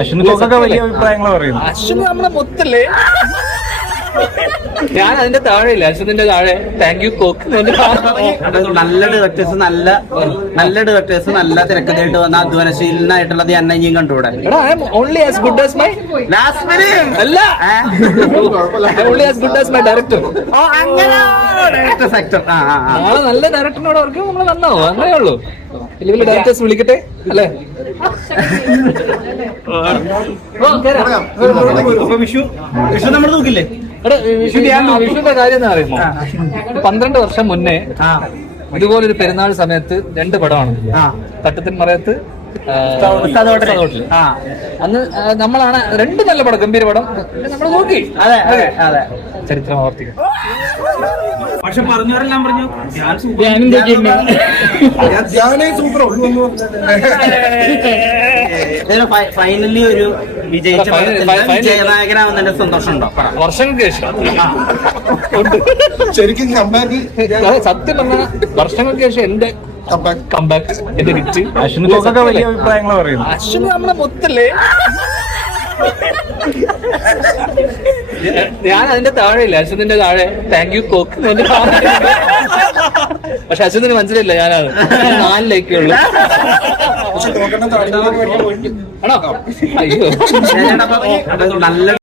അശ്വിനൊക്കെ വലിയ അഭിപ്രായങ്ങൾ പറയുന്നു. അശ്വിന് നമ്മളെ മൊത്തല്ലേ, ഞാൻ അതിന്റെ താഴെ ഇല്ല, അശ്വിന്റെ താഴെ താങ്ക് യു കോക്ക്. നല്ല ഡയറക്ടേഴ്സ്, നല്ല ഡയറക്ടേഴ്സ്, നല്ല തിരക്കഥയായിട്ട് വന്ന അധ്വാനശീലനായിട്ടുള്ളത് എന്നെ ഇനിയും കണ്ടുകൂടെ. Only as good as my അല്ല, only as good as my director. നാളെ നല്ല ഡയറക്ടറിനോട് അവർക്ക് നമ്മൾ നന്നാവും, അങ്ങനെ ഉള്ളൂ. വലിയ വലിയ ഡയറക്ടേഴ്സ് വിളിക്കട്ടെ അല്ലേ. വിഷു നമ്മൾ നോക്കില്ലേ? വിഷുവിന്റെ കാര്യം എന്ന് പറയുമ്പോ 12 വർഷം മുന്നേ ഇതുപോലൊരു പെരുന്നാൾ സമയത്ത് 2 പടമാണ്, തട്ടത്തിൻ മറയത്ത്, അന്ന് നമ്മളാണ് 2 നല്ല പടം, ഗംഭീര പടം നമ്മൾ നോക്കി. ചരിത്രം ആവർത്തിക്കും. പക്ഷെ പറഞ്ഞവരെല്ലാം പറഞ്ഞു ഫൈനലി ഒരു വിജയിച്ച ജയനായകനാവുന്നതിന്റെ സന്തോഷമുണ്ടോ? വർഷങ്ങൾക്ക് ശേഷം ശരിക്കും സത്യം പറഞ്ഞ വർഷങ്ങൾക്ക് ശേഷം എന്റെ കംബാക്ക്, എന്റെ ഹിറ്റ്. അശ്വിനൊക്കെ വലിയ അഭിപ്രായങ്ങൾ പറയുന്നു. അശ്വിന് നമ്മളെ മൊത്തല്ലേ, ഞാൻ അതിന്റെ താഴെ ഇല്ല, അശ്വിന്റെ താഴെ താങ്ക് യു കോക്ക്. പക്ഷെ അശ്വിന് മനസ്സിലായില്ല, ഞാനത് 4 ലൈക്കേ ഉള്ളൂ. ആണോ? അയ്യോ, നല്ല